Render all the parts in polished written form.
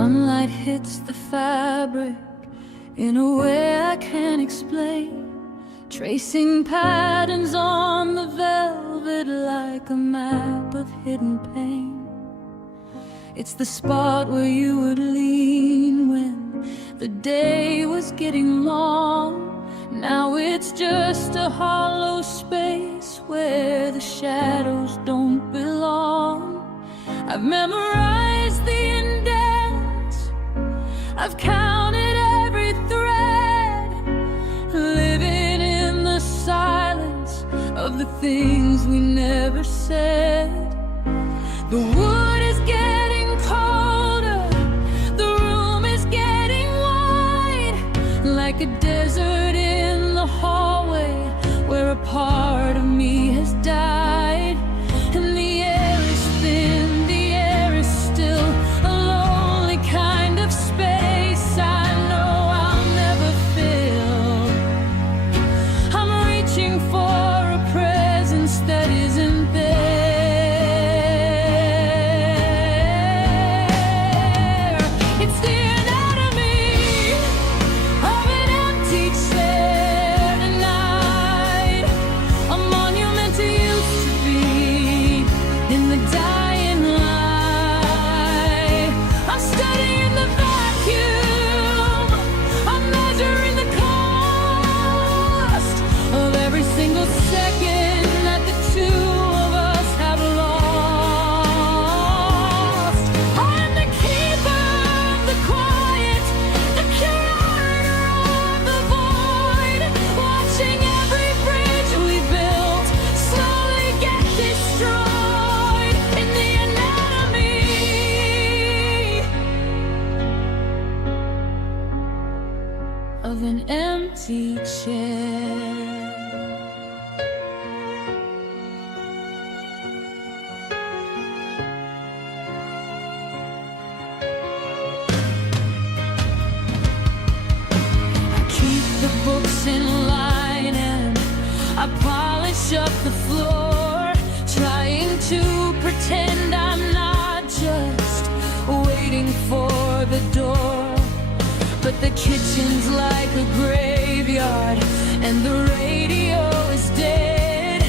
Sunlight hits the fabric in a way I can't explain, tracing patterns on the velvet like a map of hidden pain. It's the spot where you would lean when the day was getting long. Now it's just a hollow space where the shadows don't belong. I've memorized the indents, I've counted every thread, living in the silence of the things we never said. The wood is getting colder, the room is getting wide, like a desert in the hallway where a part of me has died. And the air is thin, the air is still a lonely kind of space I know I'll never fill. I'm reaching for a presence that isn't there. It's the anatomy of an empty chair tonight, a monument to used to be in the dying light. I'm studying the vacuum, I'm measuring the cost of every single second that the two of us have lost. I'm the keeper of the quiet, the curator of the void, watching every bridge we built slowly get destroyed in the anatomy of an empty chair. Keep the books in line and I polish up the floor, trying to pretend I'm not just waiting for the door. But the kitchen's like a graveyard and the radio is dead.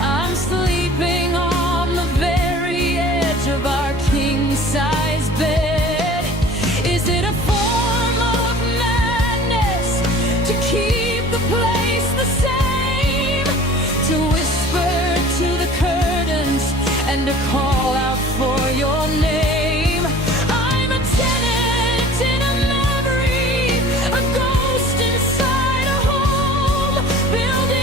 I'm sleeping on the very edge of our king-size bed. Is it a form of madness to keep the place the same? To whisper to the curtains and to call out for your name? I'm a tenant in a memory, a ghost inside a home, building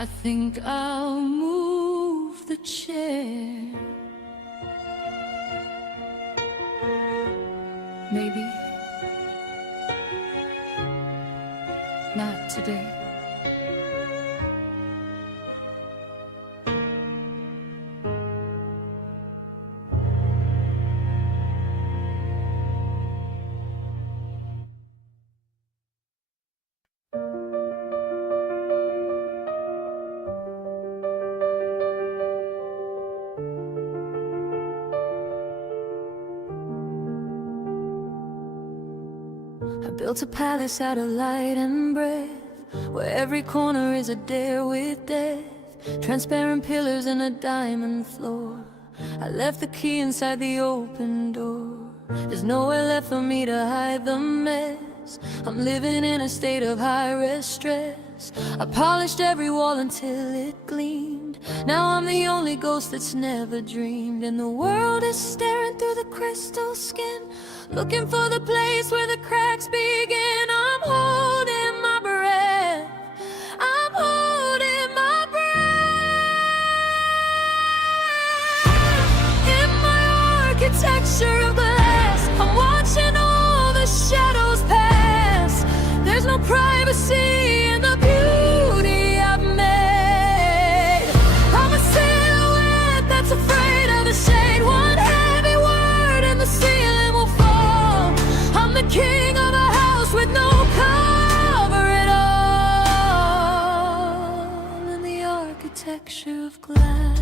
I think I'll move the chair. Maybe not today. I built a palace out of light and breath, where every corner is a dare with death. Transparent pillars and a diamond floor. I left the key inside the open door. There's nowhere left for me to hide the mess. I'm living in a state of high-risk stress. I polished every wall until it gleamed. Now I'm the only ghost that's never dreamed. And the world is staring through the crystal skin, looking for the place where the cracks begin. I'm holding my breath, I'm holding my breath. In my architecture of glass, I'm watching all the shadows pass. There's no privacy in the beauty I've made. I'm a silhouette that's afraid of the shade. One heavy word and the ceiling will fall. I'm the king of a house with no cover at all. In the architecture of glass.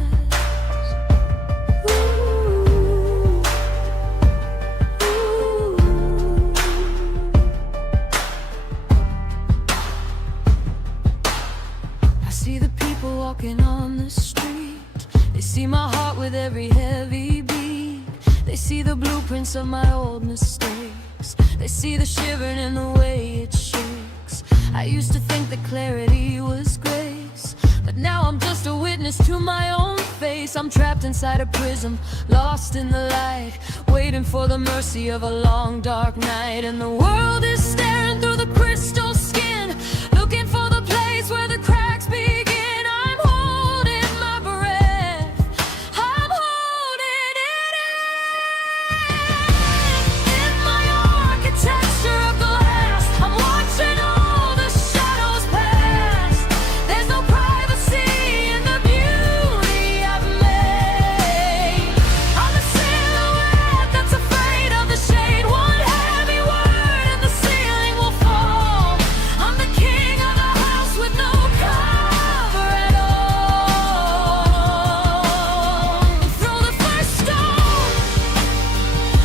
I see the people walking on the street. They see my heart with every heavy beat. They see the blueprints of my old mistakes. They see the shivering in the way it shakes. I used to think that clarity was grace, but now I'm just a witness to my own face. I'm trapped inside a prism, lost in the light, waiting for the mercy of a long dark night. And the world is staring through the crystal skin, looking for the place where the cracks begin. I'm holding my breath, I'm holding it in my architecture of glass. I'm watching all the shadows pass. There's no privacy in the beauty I've made. I'm a silhouette that's afraid of the shade. One heavy word and the ceiling will fall. I'm the king of the house with no cover at all. Throw the first stone,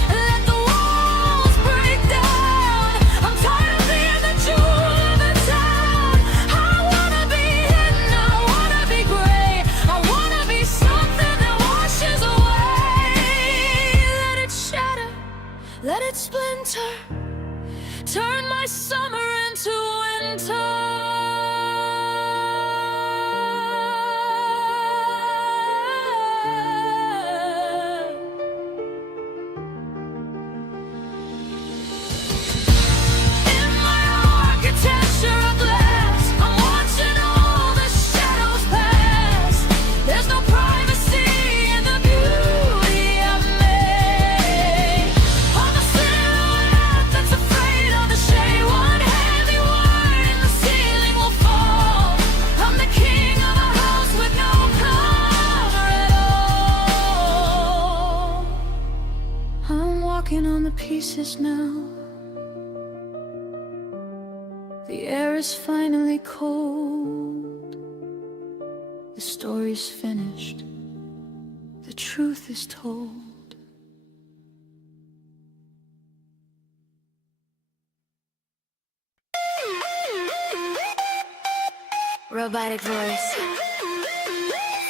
let the walls break down. I'm tired of being the jewel of the town. I wanna be hidden, I wanna be gray. I wanna be something that washes away. Let it shatter, let it splinter, turn my summer into winter. In my architecture of glass, I'm watching all the shadows pass. There's no privacy in the beauty I've made. I'm a silhouette that's afraid of the shade. One heavy word and the ceiling will fall. I'm the king of a house with no cover at all. I'm walking on the pieces now. The air is finally cold. The story's finished. The truth is told. Robotic voice,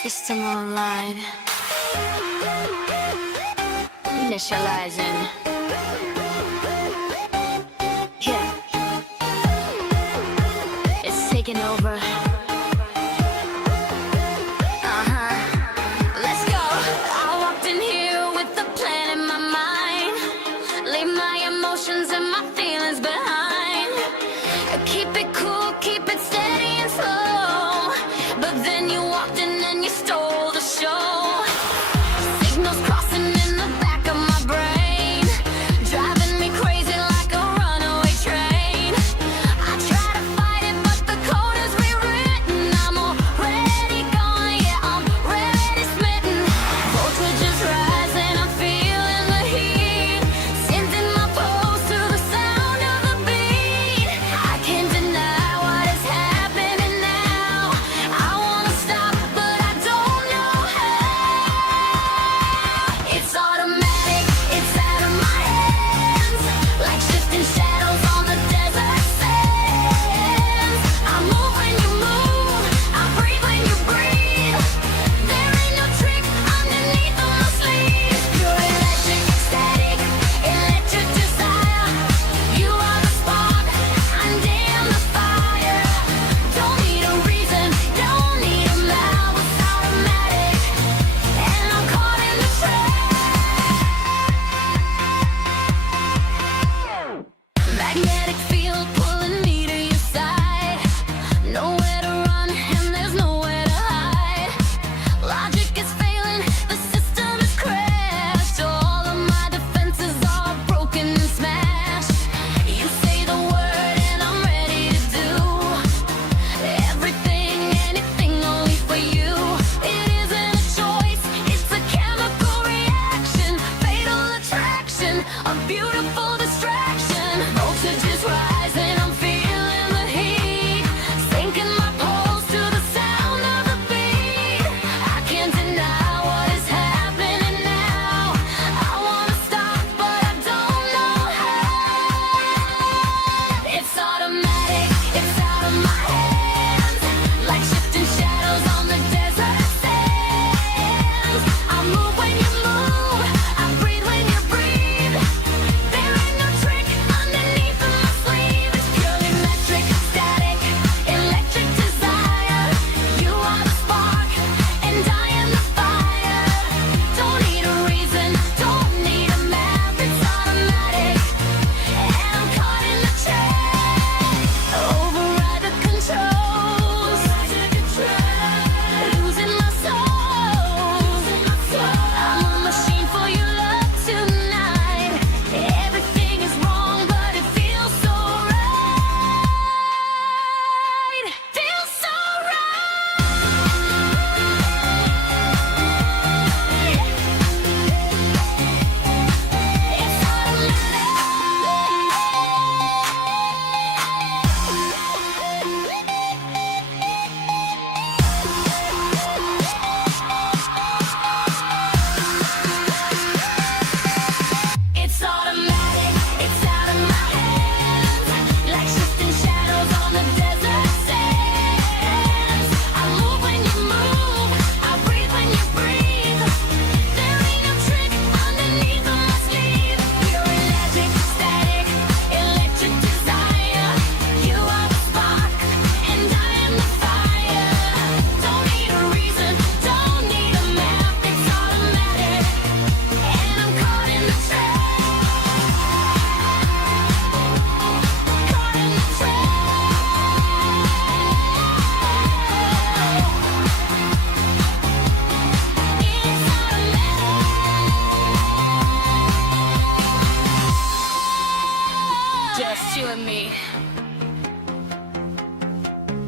system online, initializing. Yeah, it's taking over. Let's go. I walked in here with a plan in my mind. Leave my emotions and my feelings behind. Keep it cool, keep it steady and slow. But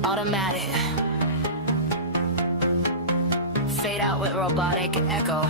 automatic. Fade out with robotic echo.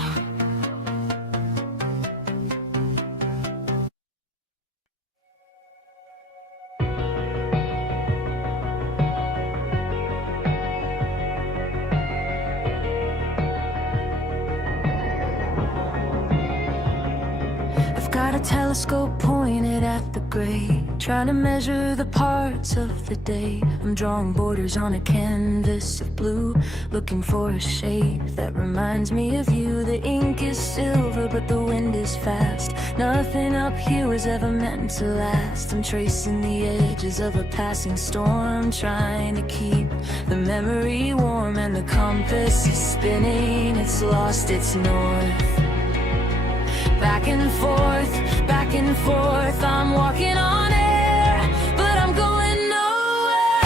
Got a telescope pointed at the gray, trying to measure the parts of the day. I'm drawing borders on a canvas of blue, looking for a shape that reminds me of you. The ink is silver, but the wind is fast. Nothing up here was ever meant to last. I'm tracing the edges of a passing storm, trying to keep the memory warm. And the compass is spinning, it's lost its north. Back and forth, I'm walking on air, but I'm going nowhere.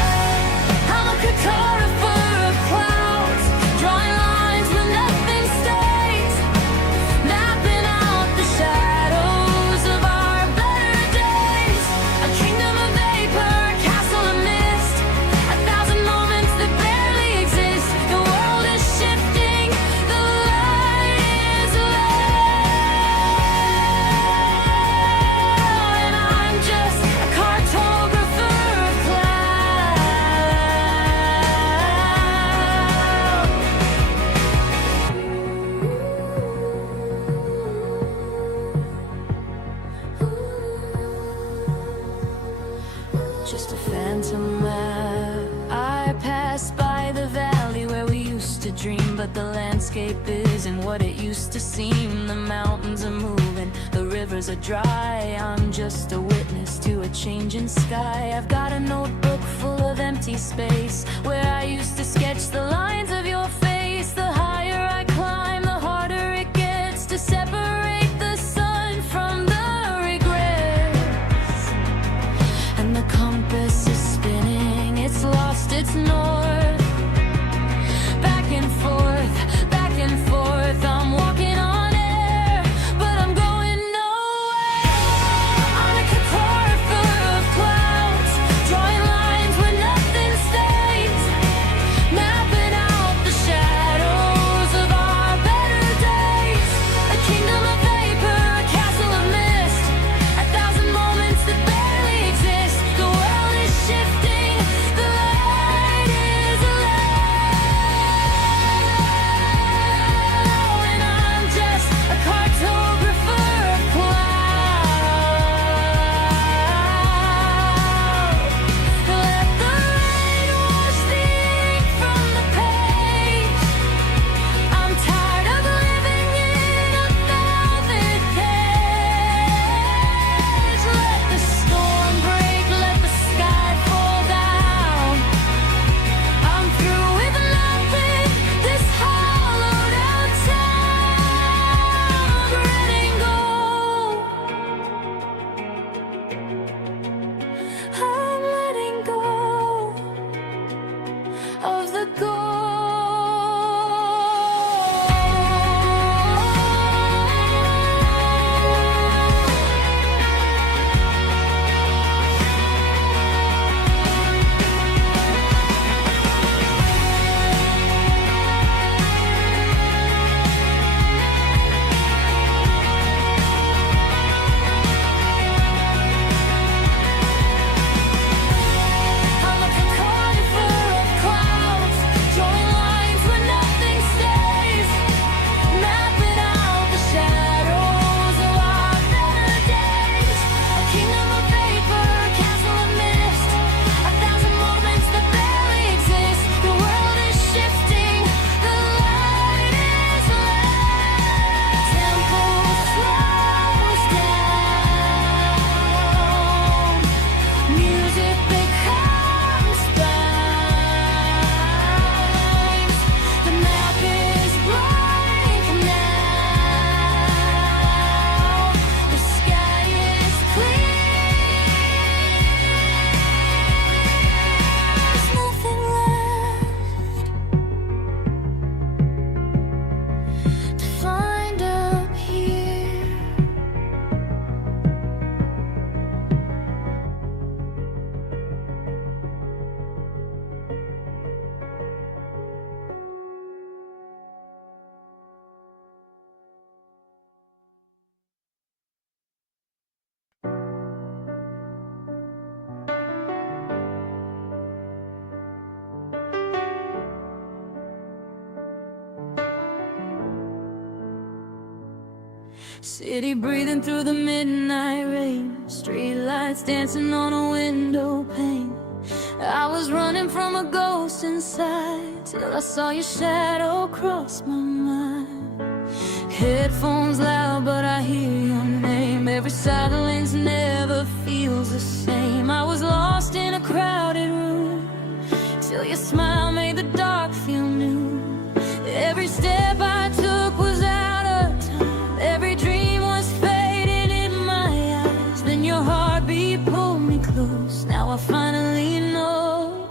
I'm a choreographer of clouds, drawing lines where nothing stays, mapping out the shadows of our better days. A kingdom of vapor, a castle of mist, 1,000 moments that barely exist. The world is shifting, the light is low. Just a phantom map. I passed by the valley where we used to dream, but the landscape isn't what it used to seem. The mountains are moving, the rivers are dry. I'm just a witness to a changing sky. I've got a notebook full of empty space where I used to sketch the lines of your face. The higher I climb, the harder it gets to separate the sun from the regrets. And the compass is spinning, it's lost its north. Back and forth, I'm walking on air, but I'm going nowhere. I'm a choreographer of clouds, drawing lines where nothing stays, mapping out the shadows of our better days. A kingdom of vapor, a castle of mist, 1,000 moments that barely exist. The world is shifting, the light is City breathing through the midnight rain, street lights dancing on a window pane. I was running from a ghost inside till I saw your shadow cross my mind. Headphones loud but I hear your name. Every silence never feels the same. I was lost in a crowded room till your smile made the dark feel new. Every step I took was out of time. Every dream was fading in my eyes. Then your heartbeat pulled me close. Now I finally know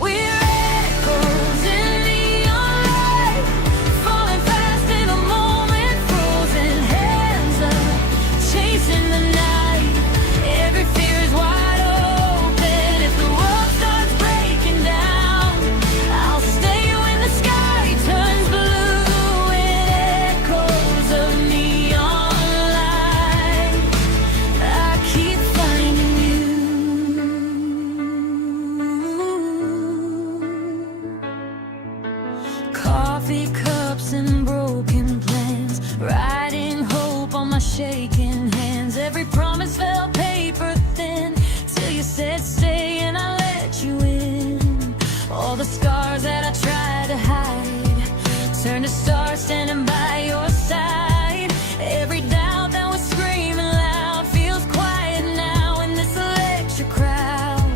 we're echoes in neon light, falling fast in a moment, frozen hands up, chasing the night. Every fear is wide open. If the world starts breaking down, I'll stay when the sky turns blue. In echoes of neon light, I keep finding you. Coffee cups and broken plans, writing hope on my shaking hands. Every promise fell paper thin till you said stay and I let you in. All the scars that I tried to hide turned to stars standing by your side. Every doubt that was screaming loud feels quiet now in this electric crowd.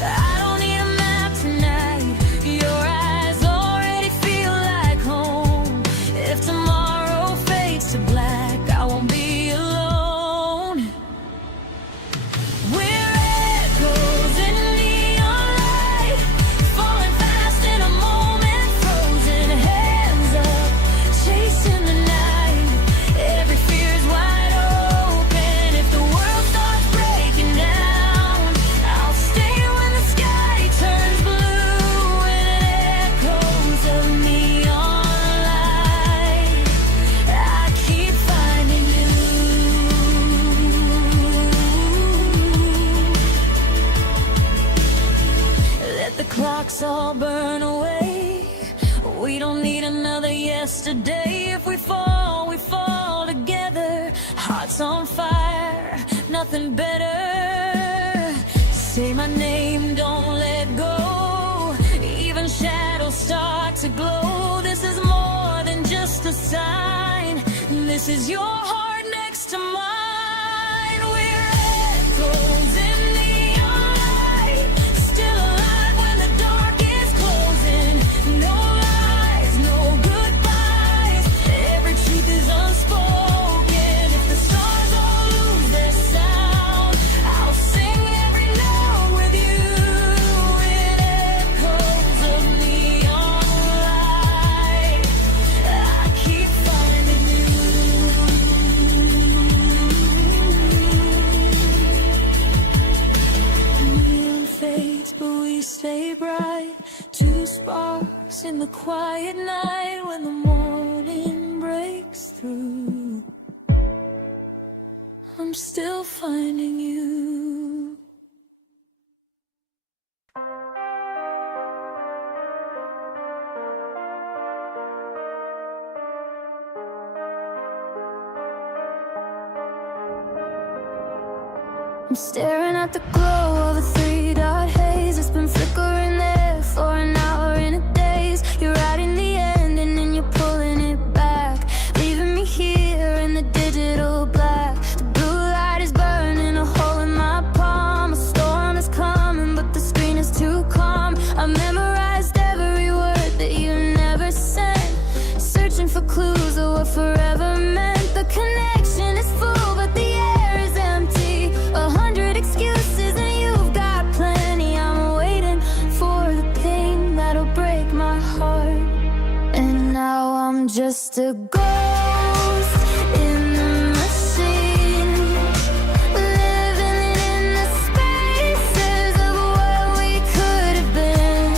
I don't need a map tonight. Your eyes already feel like home. If tomorrow fades to black, I won't be alone. We're echoes in neon light, falling fast in a moment, frozen hands up, chasing the night. Every fear's wide open. If the world starts breaking down, I'll stay when the sky turns blue. In echoes of neon light, I keep finding you. Let the clocks all burn away. We don't need another yesterday. If we fall together. Hearts on fire, nothing better. Say my name, don't let go. Even shadows start to glow. This is more than just a sign. This is your heart next to mine. We're echoes in neon light, still alive when the dark is closing. No lies, no goodbyes. Every truth is unspoken. If the stars all lose their sound, I'll sing every note with you. In echoes of neon light, I keep finding you. Neon fades, but we stay bright. Two sparks in the quiet night when the morning breaks through. I'm still finding you. I'm staring at the glow of a three-dot haze. It's been flickering there for an hour in a daze. You're writing the ending and you're pulling it back, leaving me here in the digital black. The blue light is burning a hole in my palm. A storm is coming, but the screen is too calm. I memorized every word that you never sent, searching for clues of what forever meant. The connection is full, but the air is empty. 100 excuses and you've got plenty. I'm waiting for the pain that'll break my heart. And now I'm just a ghost in the machine, living in the spaces of what we could have been.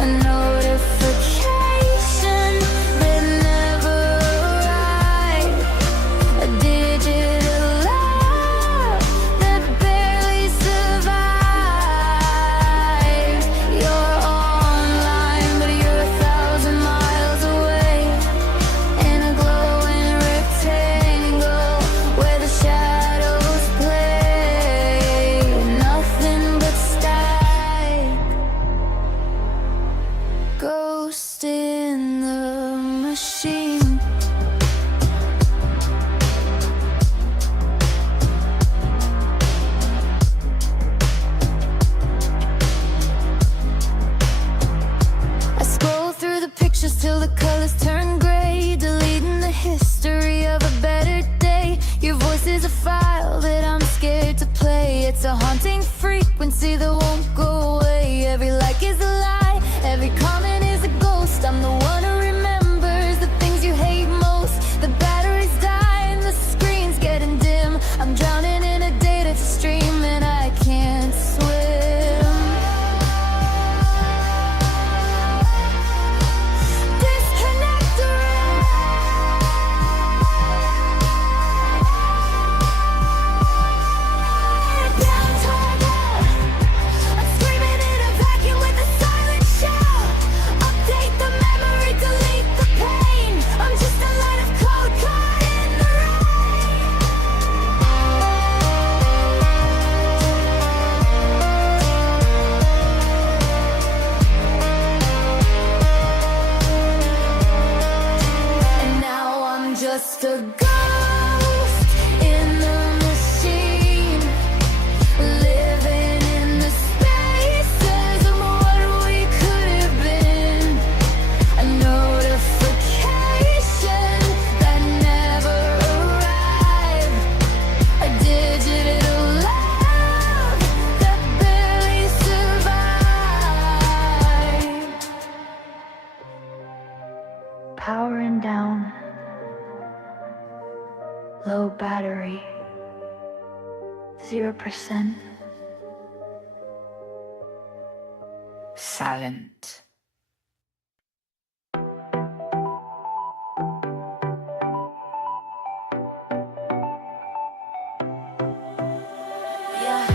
A notification that never arrived, a digital love that barely survives. You're online, but you're 1,000 miles away. low battery, 0%. Silent. Yeah.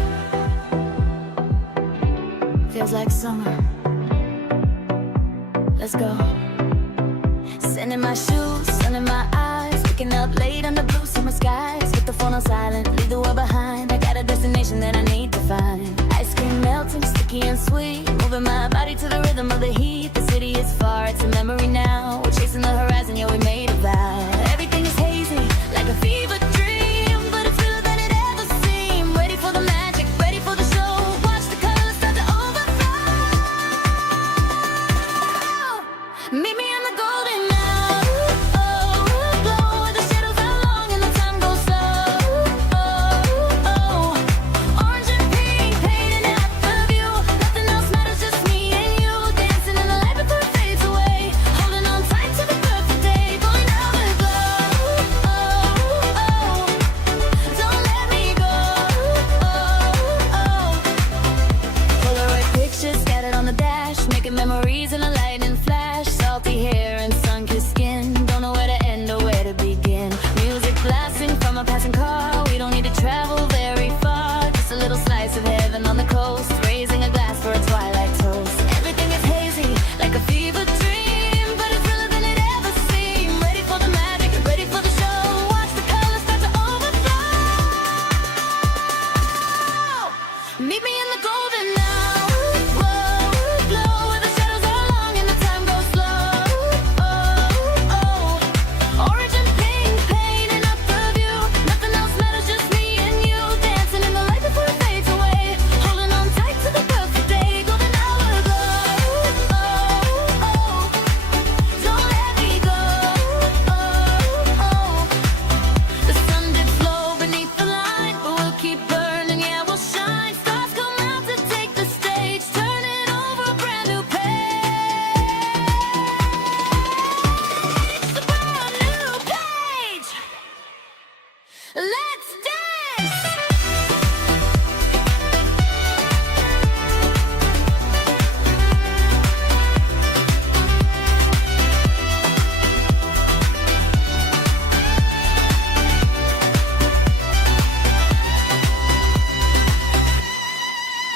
Feels like summer. Let's go. Sand in my shoes, sun in my eyes. Waking up late under blue summer skies. Put the phone on silent, leave the world behind. I got a destination that I need to find. Ice cream melting, sticky and sweet. Moving my body to the rhythm of the heat. The city is far, it's a memory now. We're chasing the horizon, yeah, we made a vow. Everything is hazy, like a fever dream, but it's realer than it ever seemed. Ready for the magic, ready for the show. Watch the colors start to overflow. Meet me in the golden hour, glow where the shadows are long and the time goes slow. Orange and pink painting out the view. Nothing else matters, just me and you. Dancing in the light before it fades away. Holding on tight to the perfect day. Going out with glow. Don't let me go. Polaroid pictures scattered on the dash, making memories in a lightning flash. Salty hair and sun-kissed skin. Don't know where to end or where to begin. Music blasting from a passing car. We don't need to travel very far. Just a little slice of heaven on the coast. Raising a glass for a twilight toast. Everything is hazy, like a fever dream, but it's realer than it ever seemed. Ready for the magic, ready for the show. Watch the colors start to overflow. Meet me in the golden hour, glow where the shadows are long and the time goes slow. Orange and pink painting up the view. Nothing else matters, just me and you. Dancing in the light before it fades away. Holding on tight to the perfect day. Golden hour glow. Don't let me go. The sun did flow beneath the line, but we'll keep burning, yeah, we'll shine. Stars come out to take the stage, turning over a brand new page. It's a brand new page. Let's dance.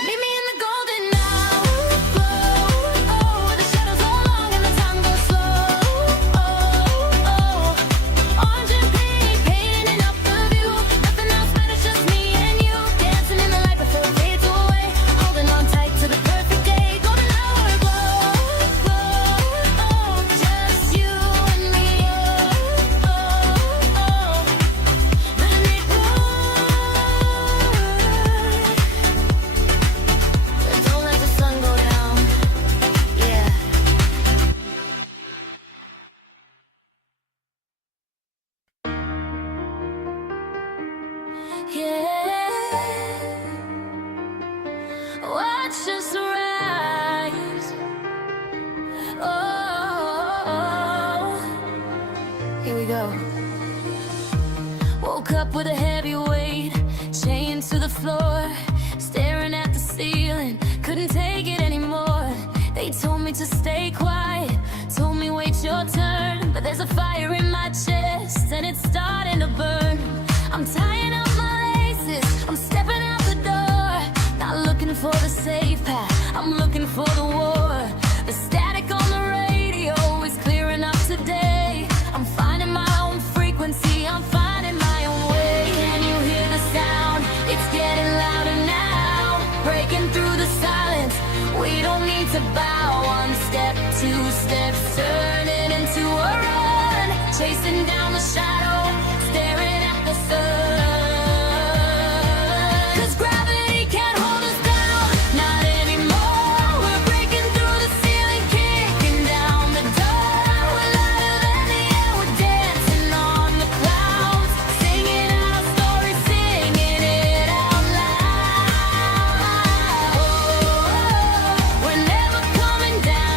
Meet me in the golden hour, glow where the shadows are long and the time goes slow. Orange and pink painting up the view. Nothing else matters, just me and you. Dancing in the light before it fades away. Holding on tight to the perfect day. Golden hour glow, just you and me. Letting it go. Don't let the sun go down. Yeah. Yeah. Watch us rise. Oh, here we go. Woke up with a heavy weight, chained to the floor, staring at the ceiling, couldn't take it anymore. They told me to stay quiet, told me wait your turn, but there's a fire in my chest and it's starting to burn. I'm tying up my laces, I'm stepping out the door, not looking for the safe path, I'm looking for the war. The static on the radio is clearing up today. I'm finding my own frequency, I'm finding my own way. Can you hear the sound? It's getting louder now, breaking through the silence. We don't need to bow. One step, two steps, turning into a run, chasing down the shadow, staring at the sun. 'Cause gravity can't hold us down, not anymore. We're breaking through the ceiling, kicking down the door. We're lighter than the air, we're dancing on the clouds, singing our story, singing it out loud. We're never coming down.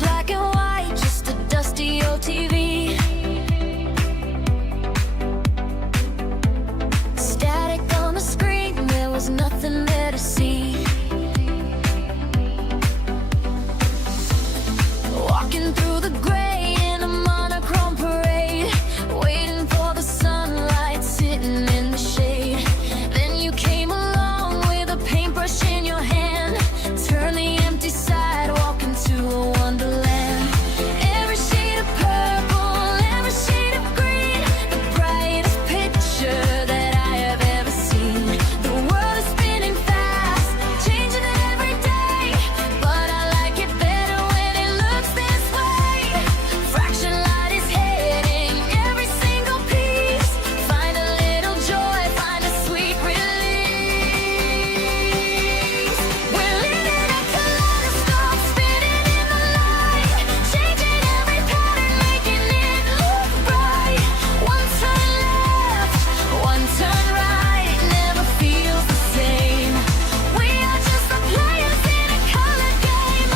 black and white, just a dusty old TV. Static on the screen, there was nothing there to see. Walking through the gray in a monochrome parade, waiting for the sunlight, sitting in the shade. Then you came along with a paintbrush in your hand. Turn the empty sidewalk into a wonderland. Every shade of purple, every shade of green, the brightest picture that I have ever seen. The world is spinning fast, changing every day, but I like it better when it looks this way. Fraction light is hitting every single piece. Find a little joy, find a sweet release. We're living a kaleidoscope, spinning in the light, changing every pattern, making it look bright. One turn left, one turn right, never feels the same. We are just the players in a color game.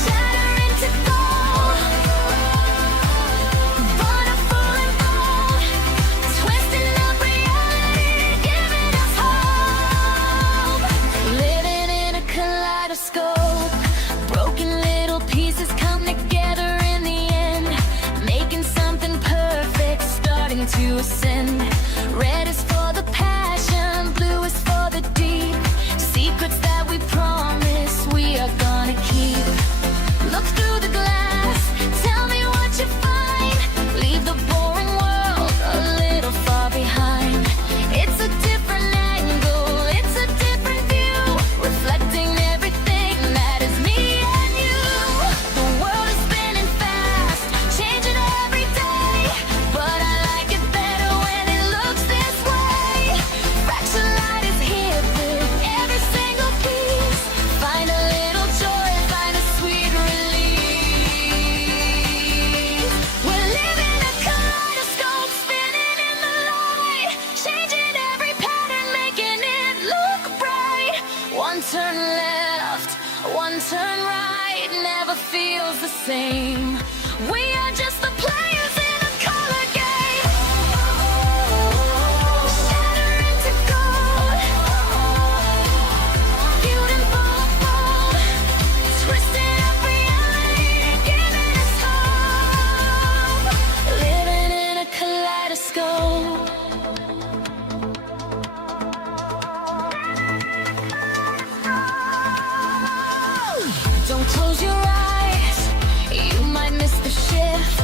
Shatter into gold, born a fool and bold, twisting up reality, giving us hope. Living in a kaleidoscope, broken little pieces come together in the end, making something perfect, starting to ascend. Red is for the passion, blue is for the deep. Secrets that we promise we are gonna keep. Look through the glass, tell me what you find. Leave the boring world a little far behind. It's a different angle, it's a different view, reflecting everything that is me and you. The world is spinning fast, changing every day, but I like it better when it looks this way. Fraction light is here with every single piece. Find a little joy, find a sweet release. We're living a kaleidoscope, spinning in the light, changing every pattern, making it look bright. One turn left, one turn right, never feels the same. We are just the players in a color game. Shatter into gold, beautiful bold, twisting up reality, giving us hope. Living in a kaleidoscope. Don't close your eyes, you might miss the shift.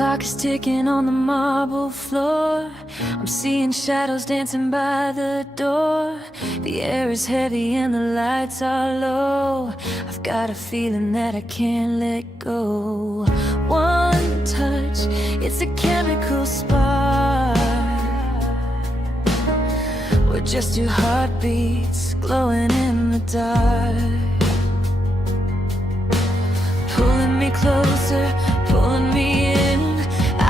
clock is ticking on the marble floor. I'm seeing shadows dancing by the door. The air is heavy and the lights are low. I've got a feeling that I can't let go. One touch, it's a chemical spark. We're just two heartbeats glowing in the dark. Pulling me closer, pulling me in.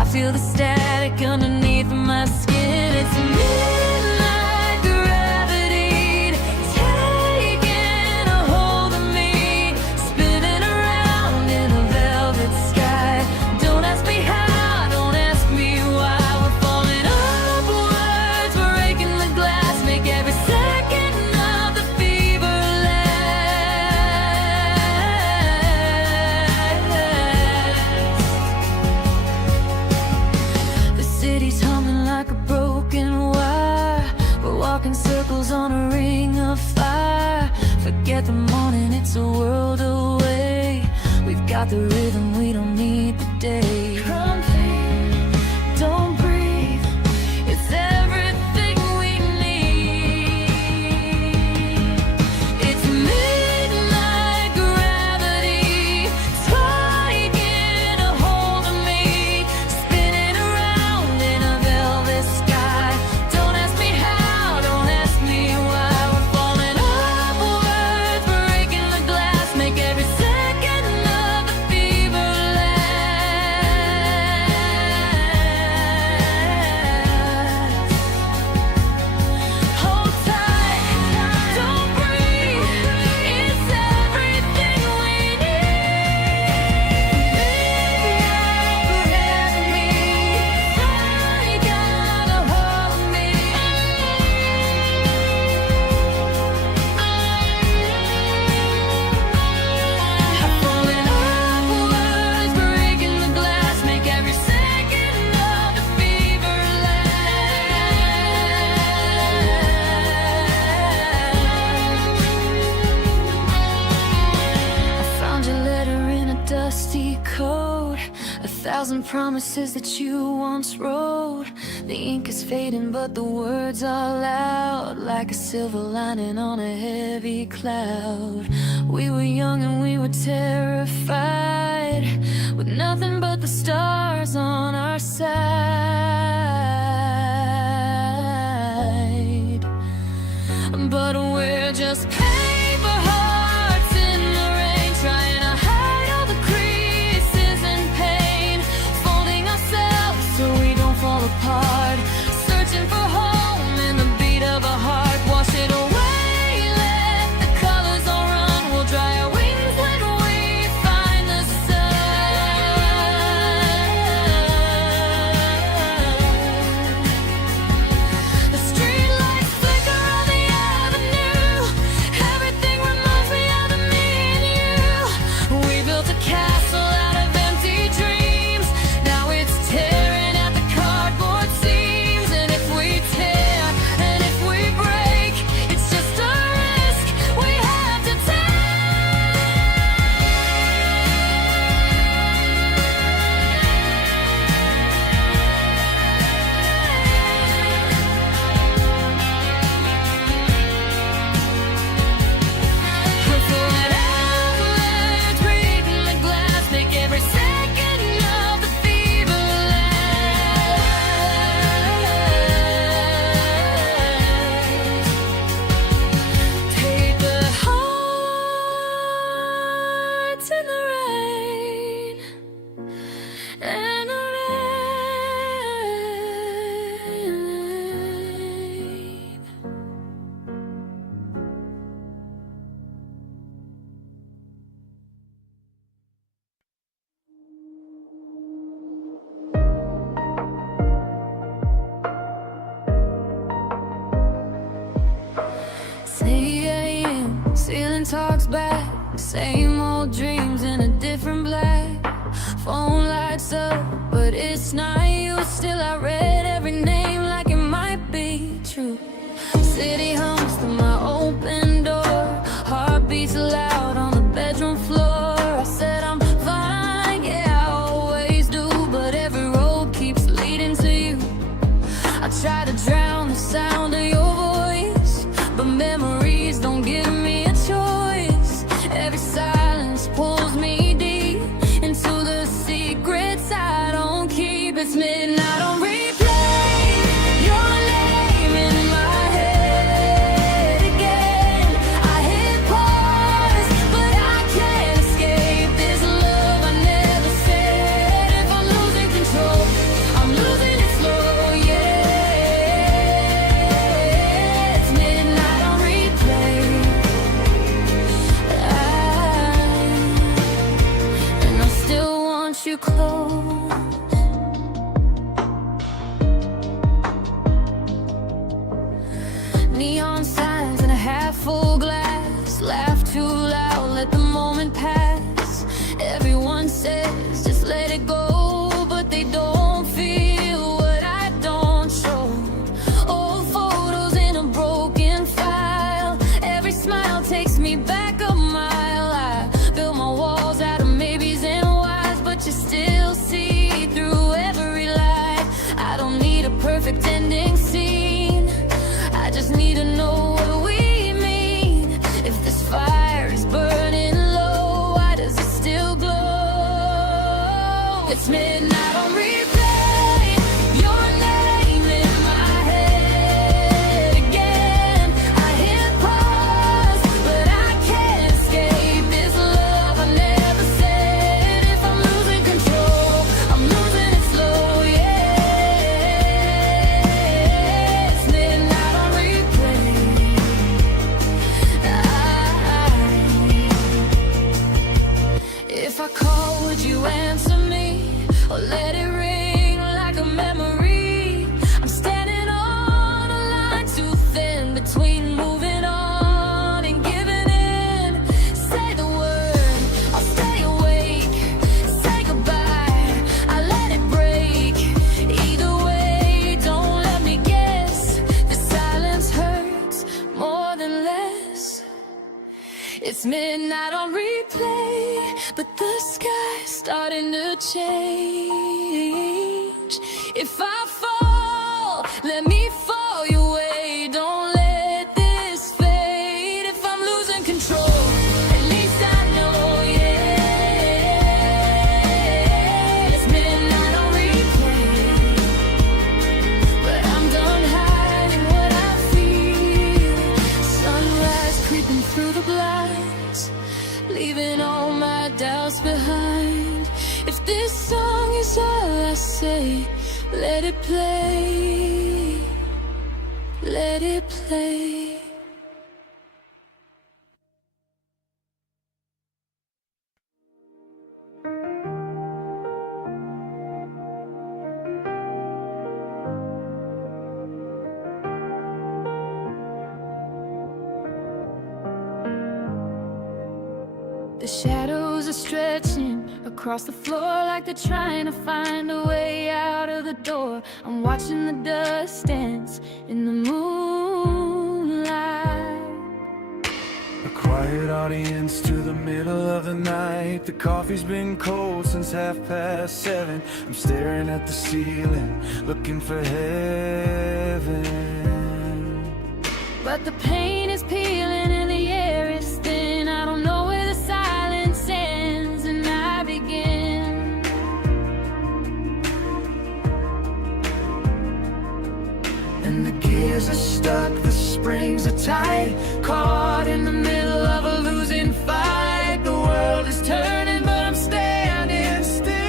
I feel the static underneath my skin. It's midnight gravity taking a hold of me, spinning around in a velvet sky. Don't ask me how, don't ask me why. We're falling upwards, we're breaking the glass, make every second of the fever last. The city's humming like a broken wire. We're walking circles on a ring of fire. Forget the morning, it's a world away. We've got the rhythm, we don't need the day. Crumbling, don't breathe, it's everything we need. It's midnight gravity taking a hold of me, spinning around in a velvet sky. Don't ask me how, don't ask me why. We're falling upwards, breaking the glass, make every second of the fever last. Hold tight, don't breathe, it's everything we need. Midnight gravity, got a hold of me. I'm falling upwards, breaking the glass, make every second of the fever last. I found your letter in a dusty coat, 1,000 promises that you once wrote. The ink is fading, but the words are loud, like a silver lining on a heavy cloud. We were young and we were terrified, with nothing but the stars on our side. But we're just paper hearts in the rain, trying to hide all the creases and pain, folding ourselves so we don't fall apart, searching for home in the beat of a heart. Wash it away, let the colors all run. We'll dry our wings when we find the sun. The streetlights flicker on the avenue. Everything reminds me of me and you. We built a castle out of empty dreams. Now it's tearing at the cardboard seams. And if we tear, and if we break, it's just a risk we have to take. We're falling outwards, breaking the glass, make every second of the fever last. Take the hearts in the rain and the rain. Ceiling talks back, same old dreams in a different black. Phone lights up, but it's not you. Still I read every name like it might be true. City hums through my open door, heartbeats loud on the bedroom floor. I said I'm fine, yeah, I always do, but every push you close. Neon signs in a half-full glass. Laugh too loud, let the moment pass. Everyone says just let it go, but they don't feel what I don't show. Old photos in a broken file. Every smile takes me back a mile. I built my walls out of maybes and whys, but you still see through every lie. I don't need a perfect ending scene, I just need to know what we mean. If this fire is burning low, why does it still glow? It's midnight on replay, your name in my head again. I hit pause, but I can't escape this love I never said. If I'm losing control, I'm losing it slow, yeah. It's midnight on replay. If I call, would you answer me? Or let it ring like a memory? I'm standing on a line too thin between moving on and giving in. Say the word, I'll stay awake. Say goodbye, I let it break. Either way, don't let me guess. The silence hurts more than less. It's midnight on replay, but the sky's starting to change. If I fall, let me fall your way. Don't let this fade. If I'm losing control, at least I know, yeah. It's midnight on replay, but I'm done hiding what I feel. Sunrise creeping through the blinds, leaving all my doubts behind. If this song is all I say, let it play, let it play. The shadows are stretching across the floor like they're trying to find a way out of the door. I'm watching the dust dance in the moonlight. A quiet audience to the middle of the night. The coffee's been cold since 7:30. I'm staring at the ceiling, looking for heaven. But the pain is peeling and the air is thin. I don't know where the silence ends and I begin. And the gears are stuck, the springs are tight. Caught in the middle of a losing fight. The world is turning, but I'm standing still.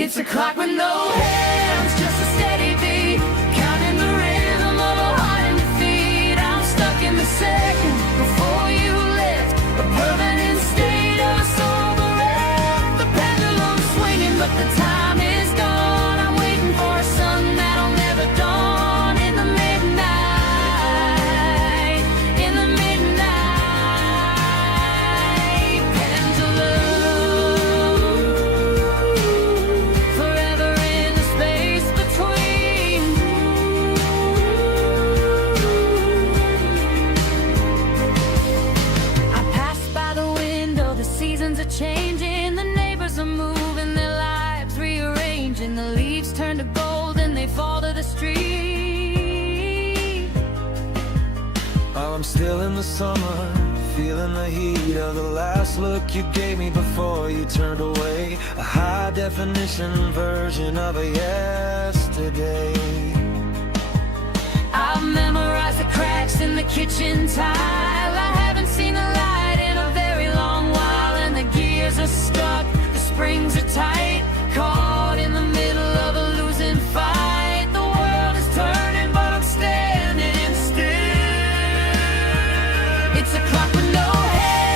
It's a clock with no hands, just a steady beat, counting the rhythm of a heart in defeat. I'm stuck in the second before you left, a permanent state of sober breath. The pendulum's swinging, but the time is gone. I'm waiting for a sun that'll never dawn. In the midnight, in the midnight pendulum, forever in the space between. I pass by the window, the seasons are changing, the neighbors are moving, their lives rearranging. The leaves turn to gold and they fall to the street. Oh, I'm still in the summer, feeling the heat of the last look you gave me before you turned away. A high definition version of a yesterday. I've memorized the cracks in the kitchen tile. I haven't seen the light in a very long while, and the gears are stuck, the springs are tight. Caught in the middle of a losing fight. The world is turning, but I'm standing still. It's a clock with no head.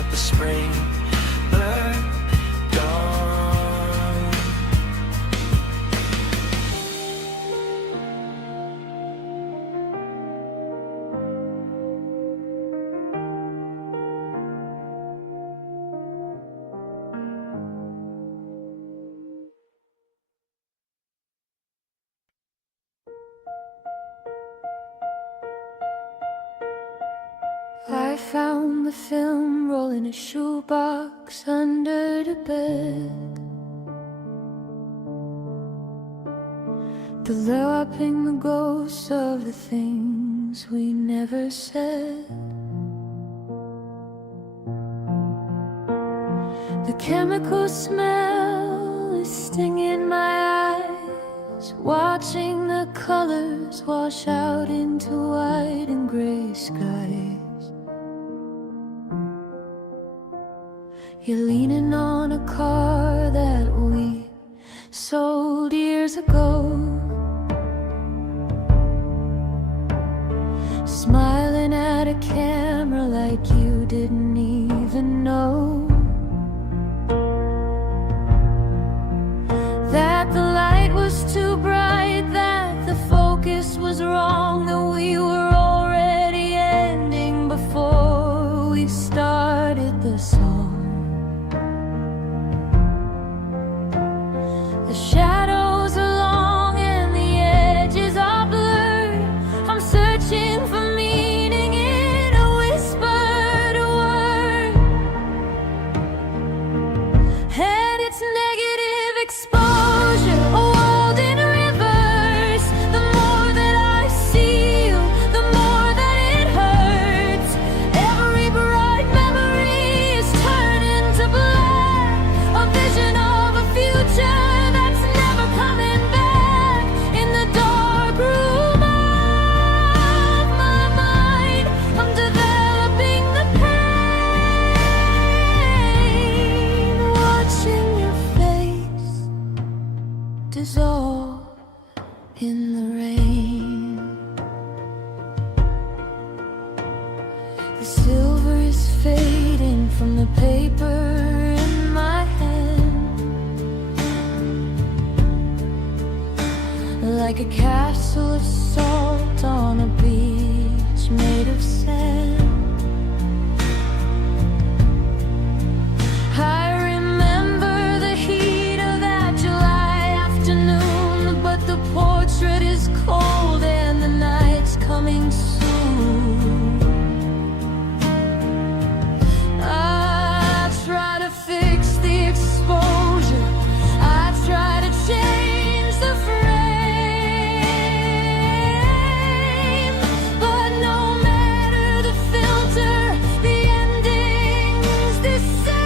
let the spring blur dawn. I found the film roll in a shoebox under the bed, developing the ghosts of the things we never said. The chemical smell is stinging my eyes, watching the colors wash out into white and gray skies. You're leaning on a car that we sold years ago, smiling at a camera like you didn't even know that the light was too bright, that the focus was wrong, that we were already ending before we started the song. The shadows are long and the edges are blurred. I'm searching for meaning in a whispered word, and it's negative exposure, a world in reverse. The more that I see you, the more that it hurts. Every bright memory is turning to black, a vision of a future that's never coming back. In the dark room of my mind, I'm developing the pain, watching your face dissolve in the rain. The silver is fading from the paper in my hand, like a castle of salt on a beach made of sand. I remember the heat of that July afternoon, but the portrait is cold and the night's coming soon. I try to fix the exposure, I try to change the frame, but no matter the filter, the ending's the same.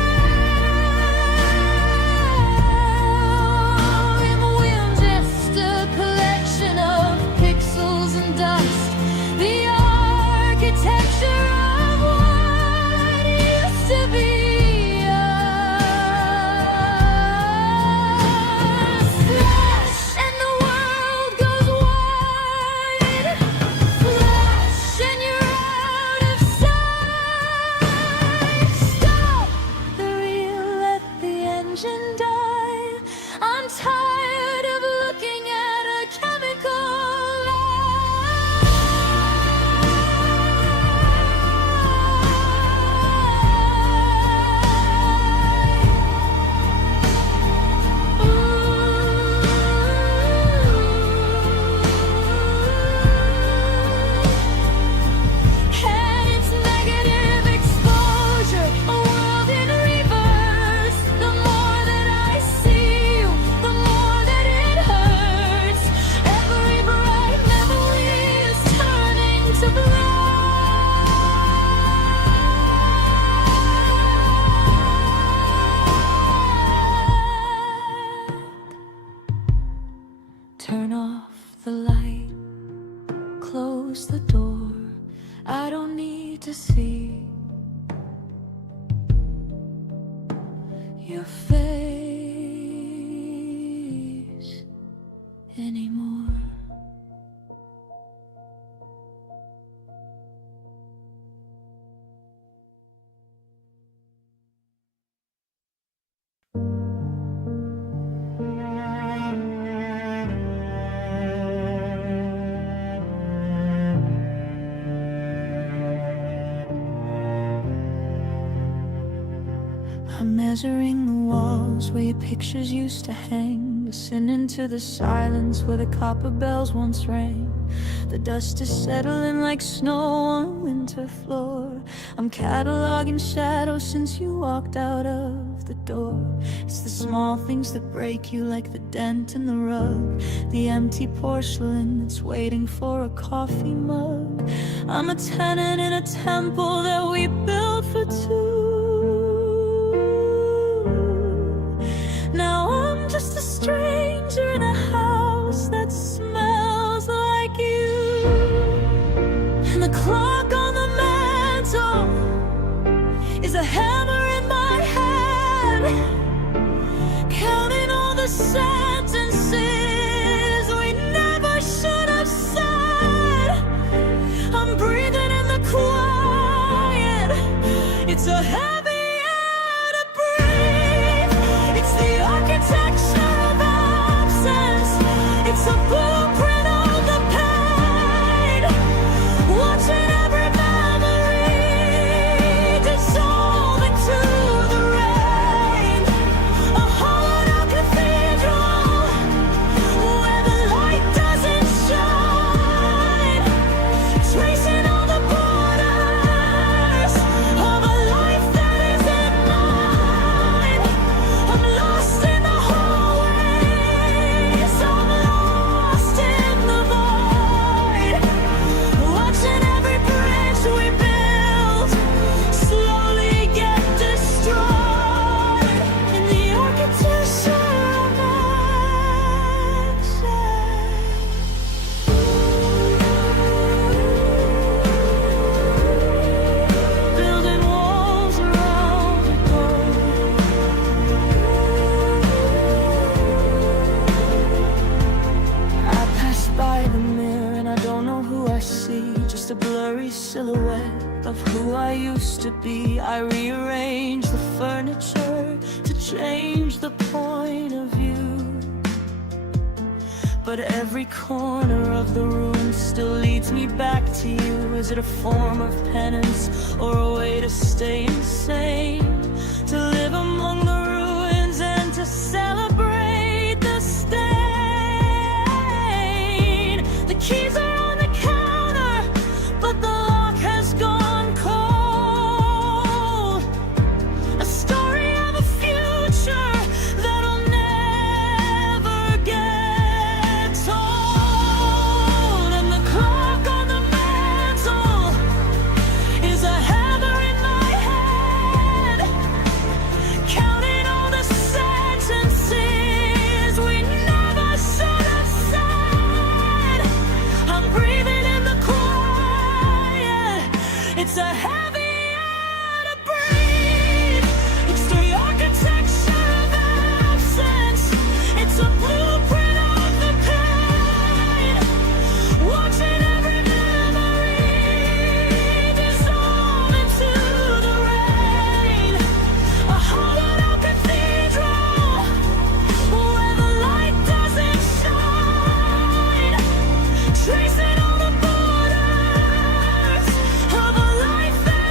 We're just a collection of pixels and dust, the architecture of what used to be us. Flash and the world goes wide. Flash and you're out of sight. Stop the reel, let the engine die. I'm tired of looking at a chemical and it's negative exposure, a world in reverse. The more that I see you, the more that it hurts. Every bright memory is turning to black. Turn off the light, close the door. I don't need to see your face anymore. I'm measuring the walls where your pictures used to hang, listening to the silence where the copper bells once rang. The dust is settling like snow on a winter floor. I'm cataloging shadows since you walked out of the door. It's the small things that break you, like the dent in the rug, the empty porcelain that's waiting for a coffee mug. I'm a tenant in a temple that we built for two. Now I'm just a stranger in a house that smells like you. And the clock on the mantle is a hammer in my head, counting all the sentences we never should have said. I'm breathing in the quiet. It's a heavy air to breathe. It's the architecture of absence. It's a blueprint of the pain. Watching every memory dissolve into the rain. A hollowed out cathedral where the light doesn't shine. Tracing all the borders of a life that isn't mine. I'm lost in the hallways. I'm lost in the void. Watching every bridge we build slowly get destroyed in the architecture of absence. Building walls around the door. I pass by the mirror and I don't know who I see, just a blurry silhouette of who I used to be. I rearrange the furniture to change the point of view, but every corner of the room still leads me back to you. Is it a form of penance or a way to stay insane? To live among the ruins and to celebrate the stain. The keys are on the counter, but the lock has gone cold. A story of a future that'll never get told. And the clock on the mantle is a hammer in my head, counting all the sentences we never should have said. I'm breathing in the quiet. It's a heavy air to breathe. It's the architecture of absence. It's a blueprint of the pain. Watching every memory dissolve into the rain. A hollowed out cathedral where the light doesn't shine. Tracing all the borders of a life that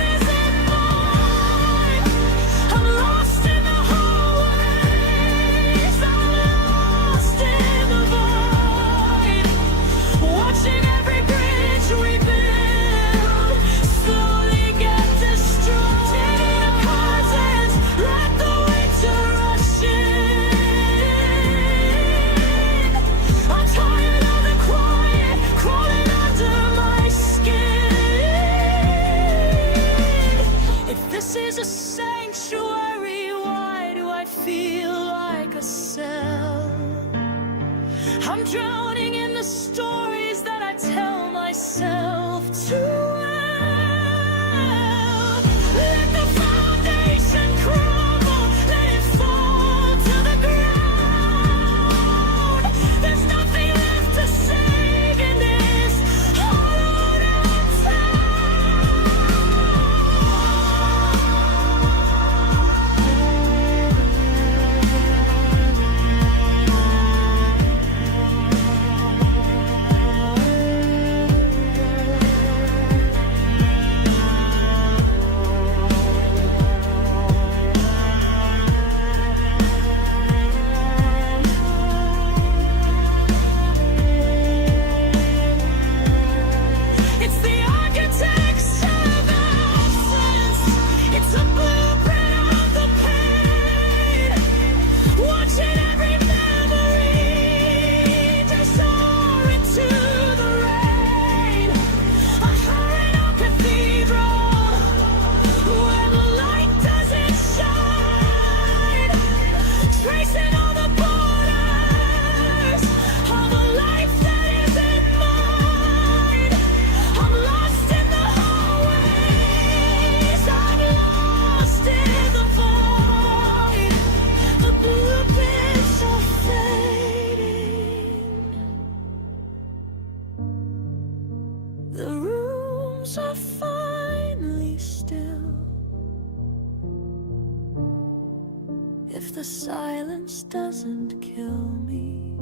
if the silence doesn't kill me.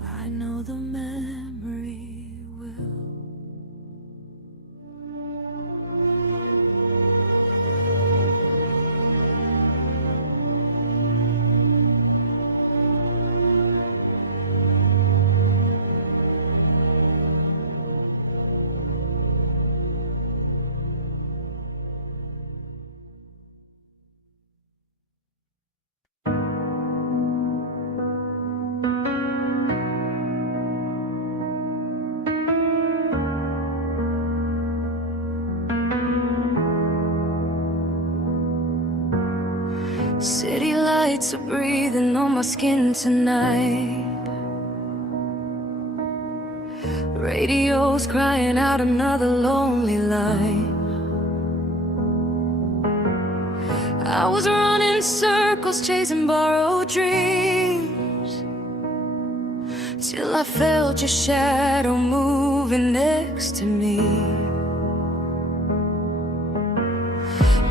I know the memory will. City lights are breathing on my skin tonight. Radio's crying out another lonely line. I was running circles chasing borrowed dreams, till I felt your shadow moving next to me.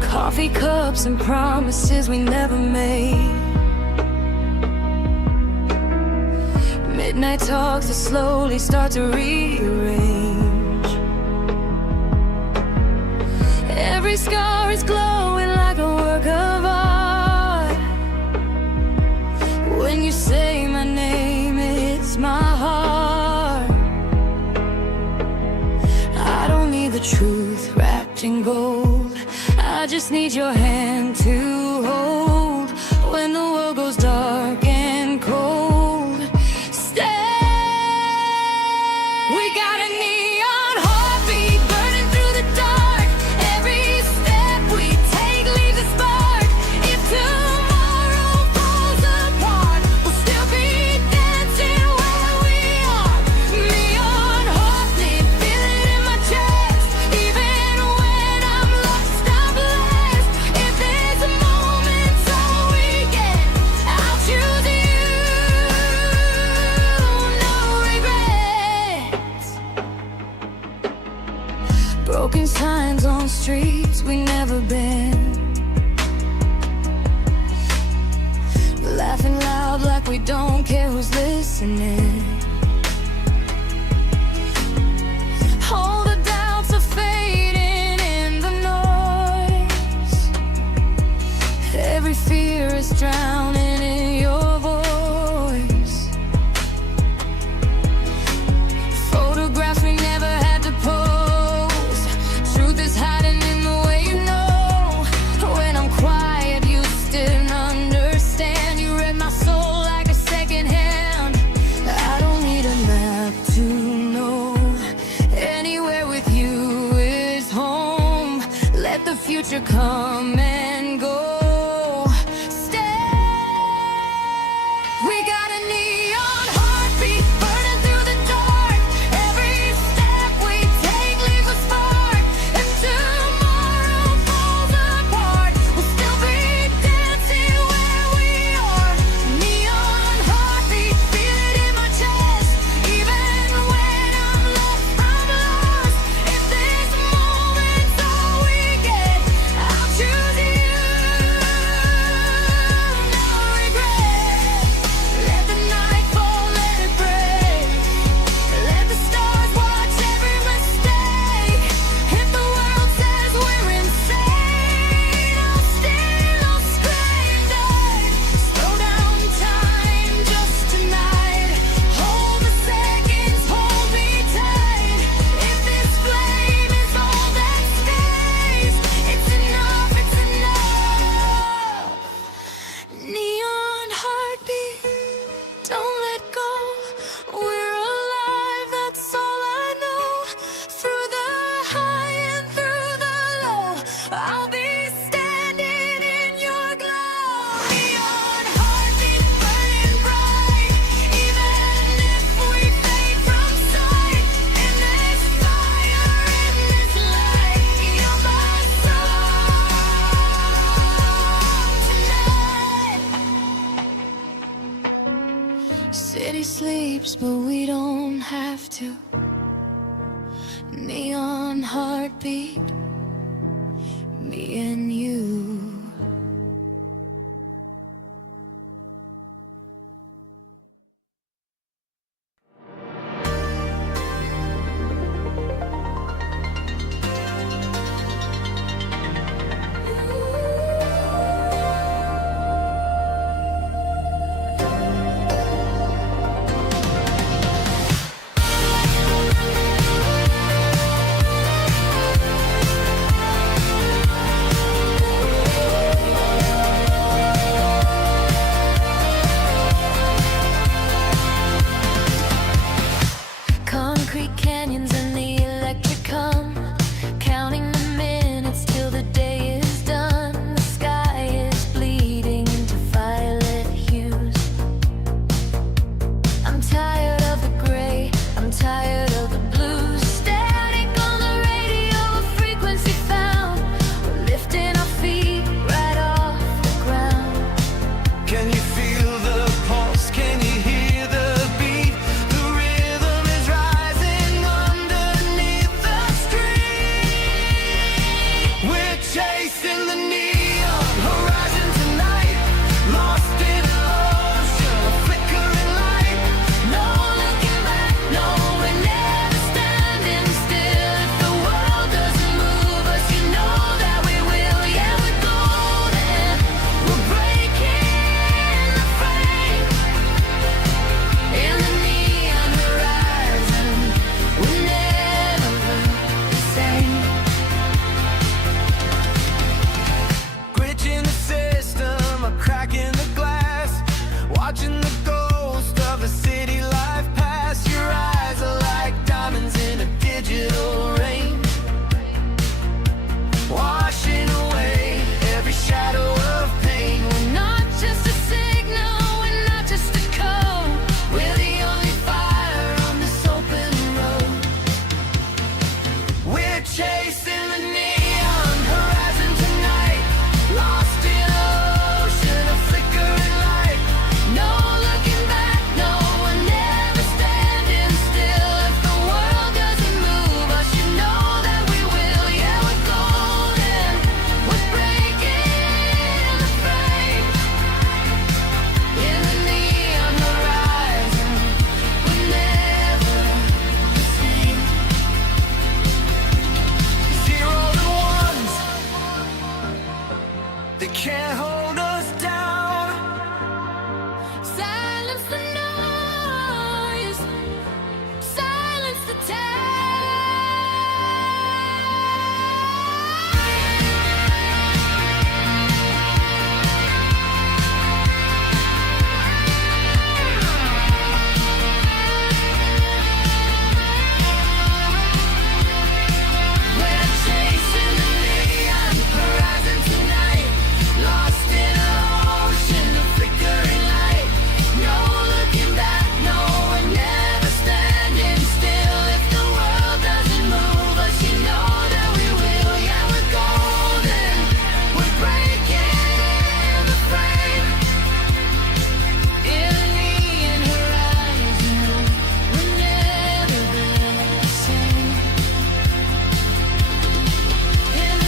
Coffee cups and promises we never made. Midnight talks that slowly start to rearrange. Every scar is glowing like a work of art. When you say my name, it hits my heart. I don't need the truth wrapped in gold, I just need your hand to hold. When the world goes dark and cold, stay. We got a neon heartbeat burning through the dark. Every step we take leaves a spark. If tomorrow falls apart, we'll still be dancing where we are. Neon heartbeat, feel it in my chest. Even when I'm lost, I'm blessed. If this moment's all we get, I'll choose you. No regrets. Broken signs on streets we never been. Laughing loud like we don't care who's listening. All the doubts are fading in the noise. Every fear is drowning in your voice. Photographs we never had to pose. Truth is hiding in the way you know. When I'm quiet, you still understand. You read my soul like a second hand. I don't need a map to know. Anywhere with you is home. Let the future come and go. Stay. We got a neon heartbeat burning through the dark. Every step we take leaves a spark. If tomorrow falls apart, we'll still be dancing where we are. Neon heartbeat, feel it in my chest. Even when I'm lost, I'm lost. If this moment's all we get, I'll choose you. No regret. Let the night fall, let it break. Let the stars watch every mistake. If the world says we're insane, I'll still, I'll scream dead. Slow down time just tonight. Hold the seconds, hold me tight. If this flame is all that stays, it's enough, it's enough. Neon heartbeat, don't let go. We're alive, that's all I know. Through the high and through the low, I'll be standing in your glow. Neon heartbeat burning bright. Even if we fade from sight, in this fire, in this light, you're my song tonight. City sleeps, but we don't have to. Neon heartbeat, me and you. chasing the neon horizon tonight, lost in an ocean of flickering light. No looking back, no, we're never standing still. If the world doesn't move us, you know that we will. Yeah, we're golden, we're breaking the frame. In the neon horizon, we're never the same. Zeros and ones, they can't hold us down. Silence the noise, silence the We're chasing the neon horizon tonight, lost in an ocean of flickering light. No looking back, no, we're never standing still. If the world doesn't move us, you know that we will. Yeah, we're golden, we're breaking the frame. In the neon horizon, we're never the same. In the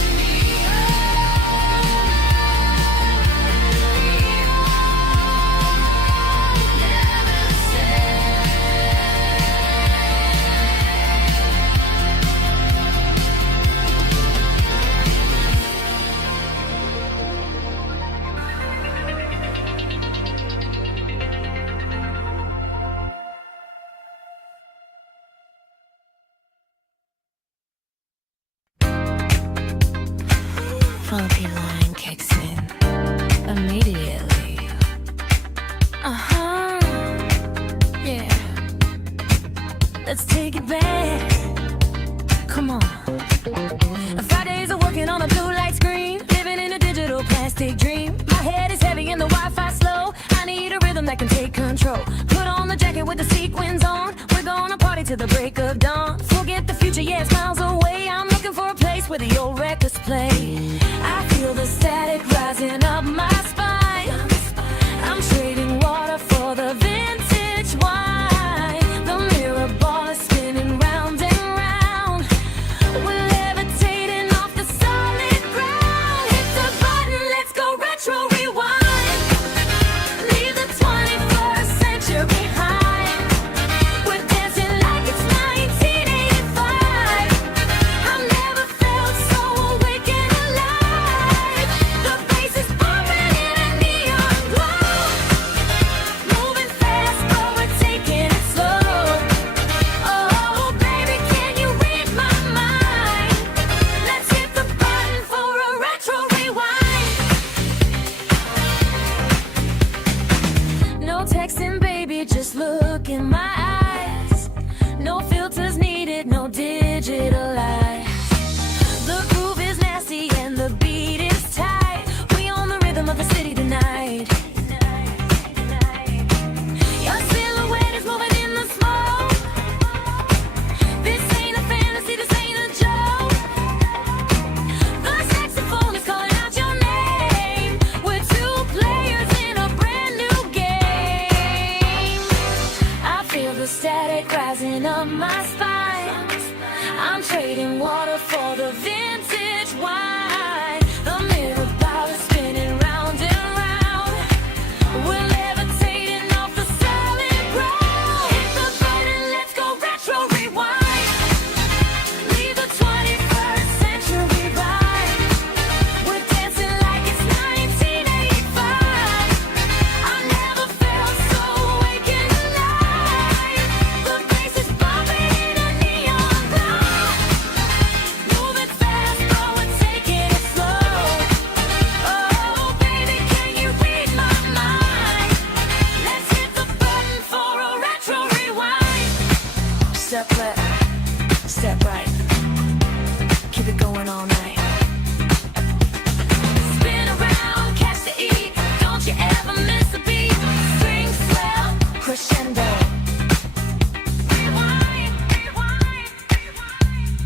funky line kicks in immediately. Yeah. Let's take it back. Come on. Fridays are working on a blue light screen, living in a digital plastic dream. My head is heavy and the Wi-Fi slow. I need a rhythm that can take control. Put on the jacket with the sequins on. We're gonna party till the break of dawn. Forget the future, yeah, it's miles away. I'm looking for a place where the old records play. I feel the static rising up my spine. I'm trading water for the vintage wine. The mirror ball is spinning round and round. We're levitating off the solid ground. Hit the button, let's go retro rewind. Leave the 21st century behind. We're dancing like it's 1985. I've never felt so awake and alive. The bass is bumping in a neon glow. Moving fast, but we're taking it slow. Oh, baby, can you read my mind? Let's hit the button for a retro rewind. No texting, baby, just look in my eyes. No filters needed, no digital lies. The groove is nasty and the beat is tight. We own the rhythm of the city tonight. Your silhouette is moving in the smoke. This ain't a fantasy, this ain't a joke. The saxophone is calling out your name. We're two players in a brand new game. I feel the static rising up my spine. I'm trading water for the vintage wine. The mirror ball is spinning round and round. We're levitating off the solid ground. Hit the button, let's go retro rewind. Leave the 21st century behind. We're dancing like it's 1985. I never felt so awake and alive. The bass is bumping in a neon glow. Moving fast, but we're taking it slow. Oh, baby, can you read my mind? Let's hit the button for a retro rewind. Step left, step right. Keep it going all night. Spin around, catch the E. Don't you ever miss a beat. Strings swell, crescendo. Rewind, rewind, rewind.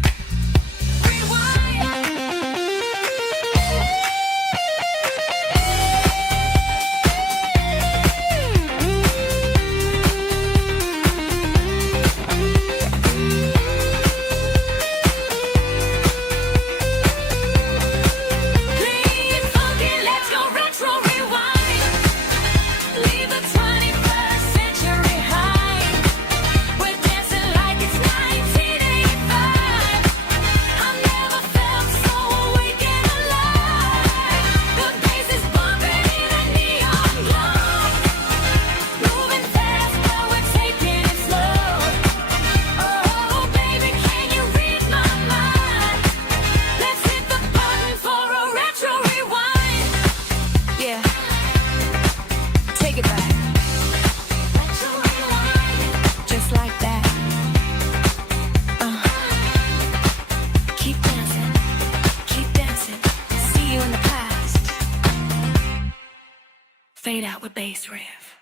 the bass riff.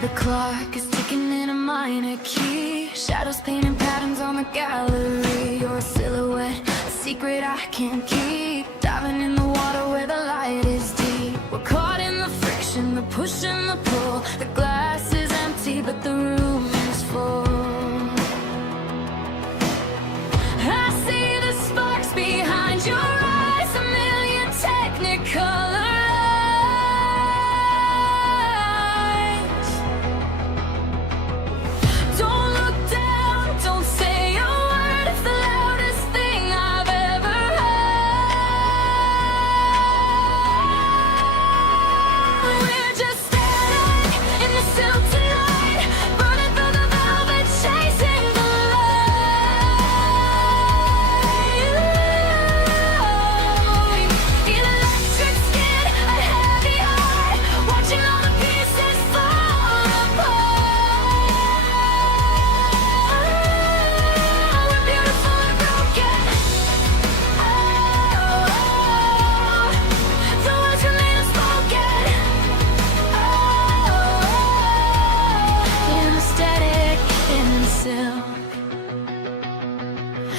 The clock is ticking in a minor key. Shadows painting patterns on the gallery. You're a silhouette, a secret I can't keep. Diving in the water where the light is deep. We're caught in the friction, the push and the pull. The glass is empty, but the room is full. I see the sparks behind your eyes, a million technicolor eyes. Don't look down, don't say a word. It's the loudest thing I've ever heard. We're just standing in the silk tonight, burning through the velvet, chasing the light. Electric skin, a heavy heart, watching all the pieces fall apart. We're beautiful and broken. The words remain unspoken. Anesthetic in the silk.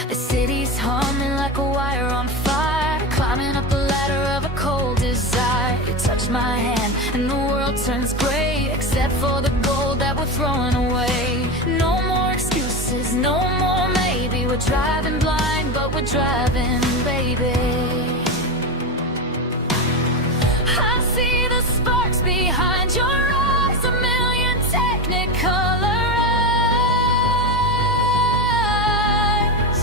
The city's humming like a wire on fire, climbing up the ladder of a cold desire. You touch my hand and the world turns gray, except for the gold that we're throwing away. No more excuses, no more maybe. We're driving blind, but we're driving, baby. I see the sparks behind your eyes, a million technicolor eyes.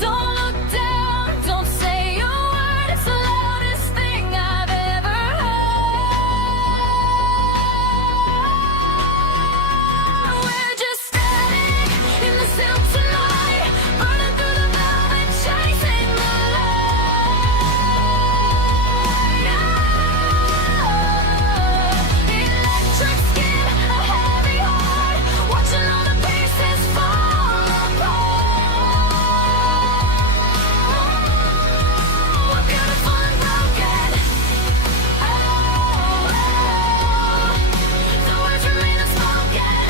Don't look down, don't say a word. It's the loudest thing I've ever heard. We're just standing in the silk tonight, burning through the velvet, chasing the light. Electric skin, a heavy heart, watching all the pieces fall apart. We're beautiful and broken. The words remain unspoken.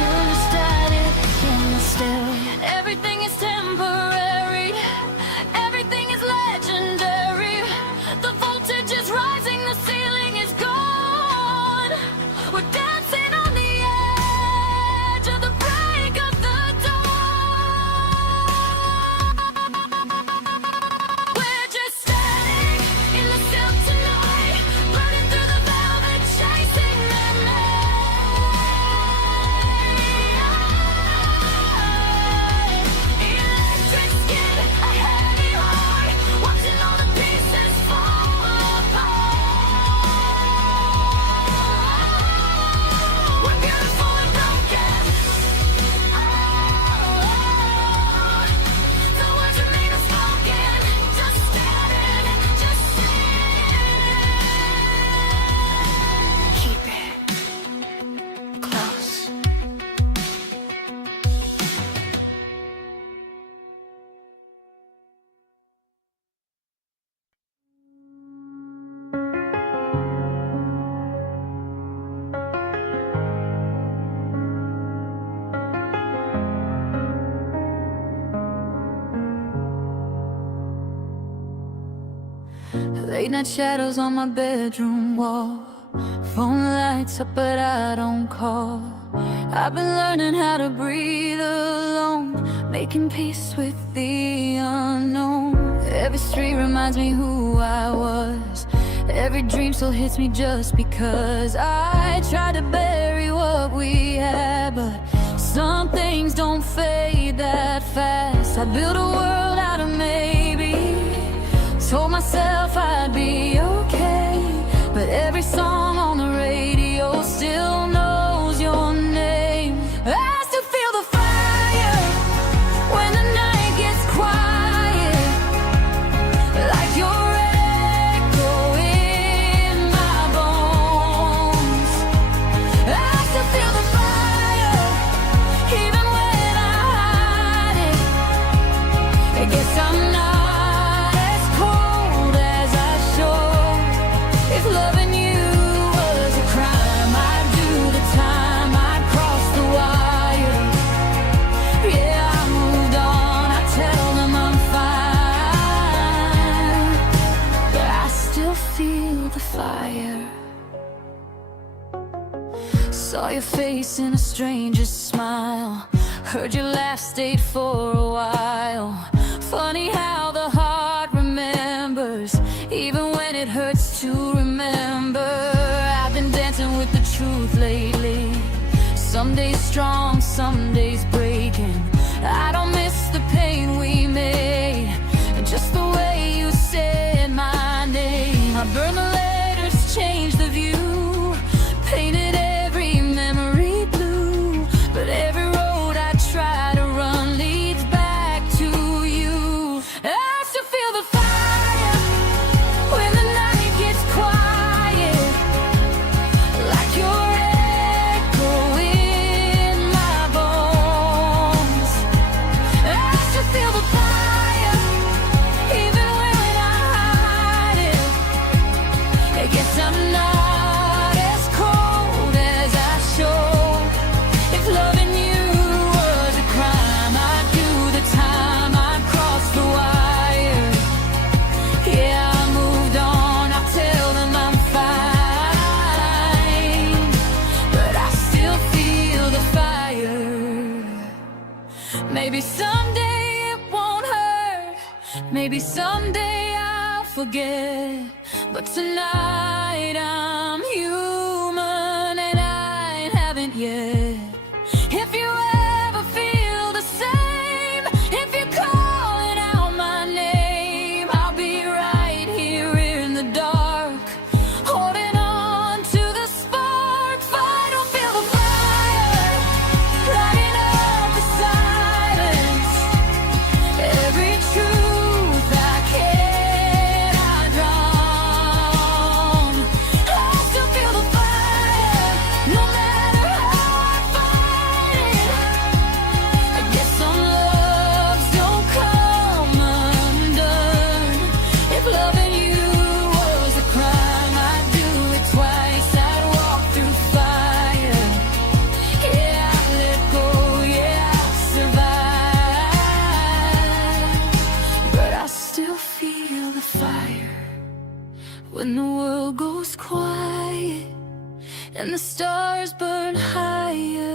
You're static in the still. Everything is temporary. Everything is legendary. The voltage is rising. The ceiling is gone. We're dancing on the edge of the break of the dawn. We're just standing in the silk tonight, burning through the velvet, chasing the night. Electric skin, a heavy heart, watching all the pieces fall apart. We're beautiful and broken. The words remain unspoken. Just standing, just sing. Keep it close. Late night shadows on my bedroom wall. Phone lights up but I don't call. I've been learning how to breathe alone, making peace with the unknown. Every street reminds me who I was. Every dream still hits me just because I tried to bury what we had, but some things don't fade that fast. I built a world out of maybe, told myself I'd be okay, but every song on the radio still knows your name. I still feel the fire when the night gets quiet, like your echo in my bones. I still feel the fire feel the fire. Saw your face in a stranger's smile, heard your laugh, stayed for a while. Funny how the heart remembers, even when it hurts to remember. I've been dancing with the truth lately, some days strong, some days breaking. I don't miss the pain we made, just the way you said my name. I burned the letters, changed the view, painted every memory blue, but every road I try to run leads back to you. I still feel the fire when the night gets quiet, like your echo in my bones. I still feel the fire even when I hide it. I guess I'm not as cold as I show. If loving you was a crime, I'd do the time. I'd cross the wire. Yeah, I moved on, I tell them I'm fine, but I still feel the fire. Maybe someday it won't hurt, maybe someday I'll forget, but tonight I'm human and I haven't yet. If you ever feel the same, if you're calling out my name, I'll be right here in the dark, holding on to the spark. I don't feel the fire, lighting up the silence. Every truth I cannot drown. I still feel the fire, no matter how I fight it. I guess some loves don't come undone. If loving you was a crime, I'd do it twice. I'd walk through fire. Yeah, I'd let go, yeah, I'd survive, but I still feel the fire when the world goes quiet and the stars burn higher.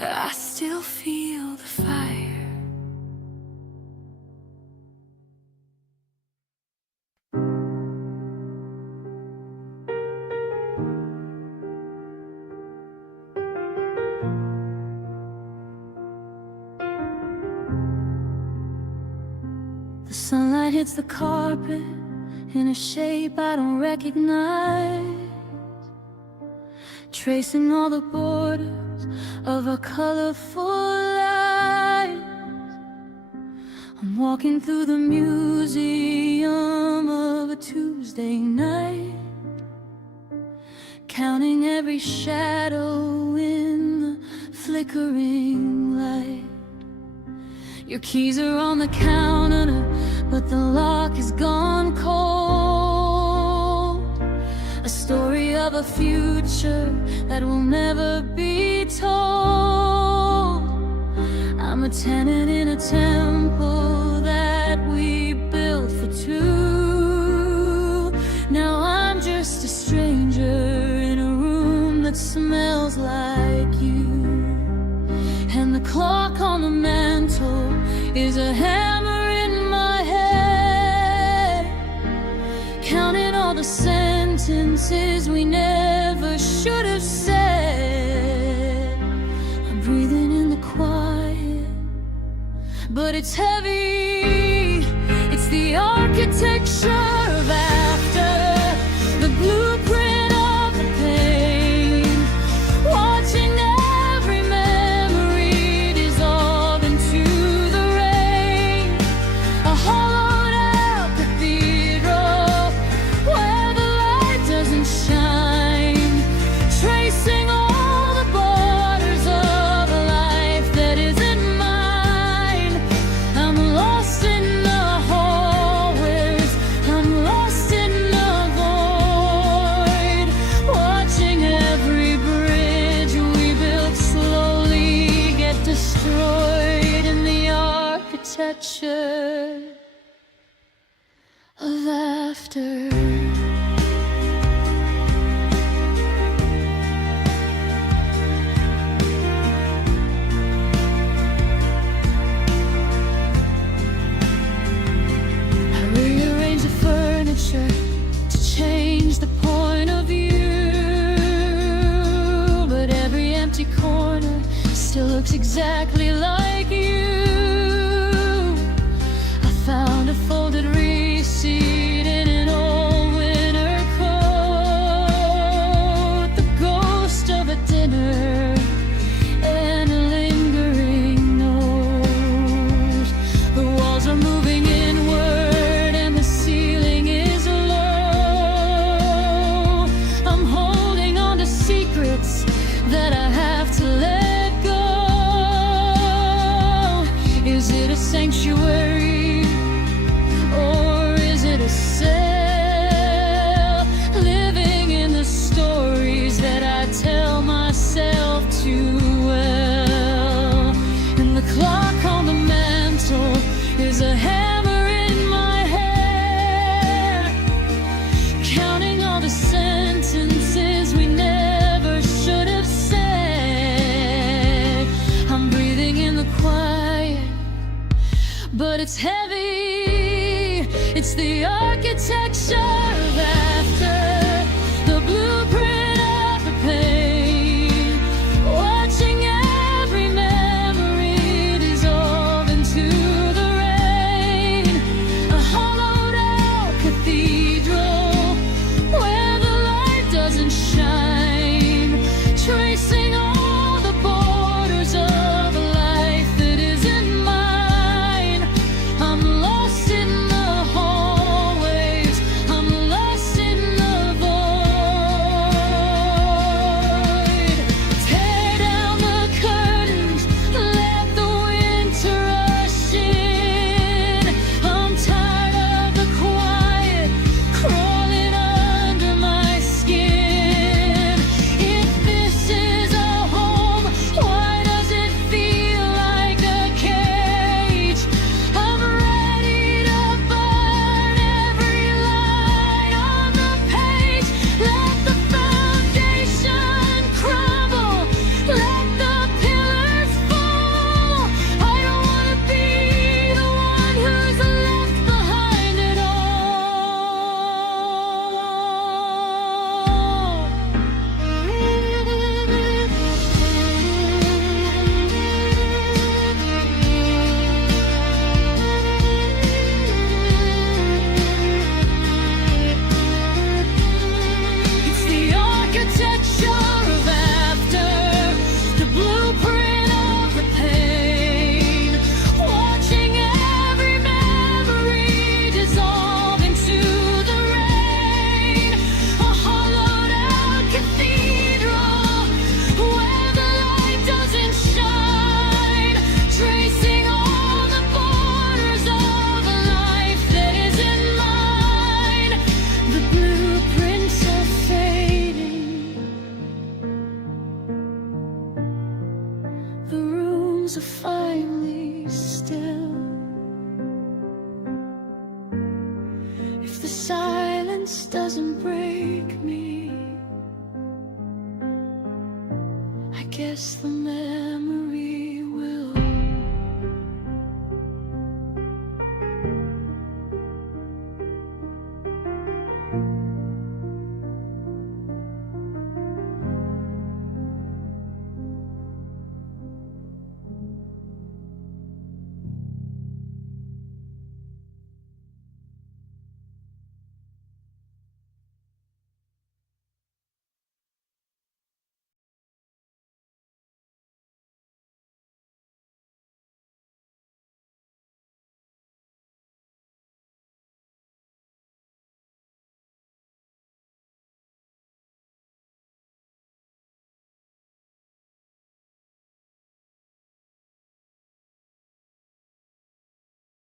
I still feel the fire. The sunlight hits the carpet in a shape I don't recognize, tracing all the borders of our colorful lives. I'm walking through the museum of a Tuesday night, counting every shadow in the flickering light. Your keys are on the counter, but the lock is gone cold. A story of a future that will never be told. I'm a tenant in a temple that we built for two. Now I'm just a stranger in a room that smells like you. And the clock on the mantle is a hammer in my head, counting all the sentences we never should have said. I'm breathing in the quiet, but it's heavy. It's the architecture of after, the blueprint of the pain, watching every memory dissolve into the rain. A hollowed out cathedral where the light doesn't shine, tracing all the borders of a life that isn't mine. I'm lost in the hallways, after. To change the point of view, but every empty corner still looks exactly like you. I found a folded receipt in an old winter coat, the ghost of a dinner and a lingering nose. The walls are moving inward, that I have to let go. Is it a sanctuary or is it a cell? Living in the stories that I tell myself too well. And the clock on the mantle is a hammer in my head, counting all the sentences we never should have said. I'm breathing in the quiet, but it's heavy. It's the architecture of after, the blueprint of the pain, watching every memory dissolve into the rain. A hollowed out cathedral where the light doesn't shine, tracing all the borders of a life that isn't mine. I'm lost in the hallways, I'm lost in the void. Tear down the curtains, let the winter rush in. I'm tired of the quiet crawling under my skin. If this is a home, why does it feel like a cage? I'm ready to burn every line on the page. Let the foundation crumble, let the pillars fall. I don't want to be the one who's left behind it all. It's the architecture of after, the blueprint of the pain, watching every memory dissolve into the rain. A hollowed out cathedral where the light doesn't shine, tracing all the borders of a life that isn't mine. The blueprints are fading, the rooms are finally still. If the silence doesn't break me, I guess the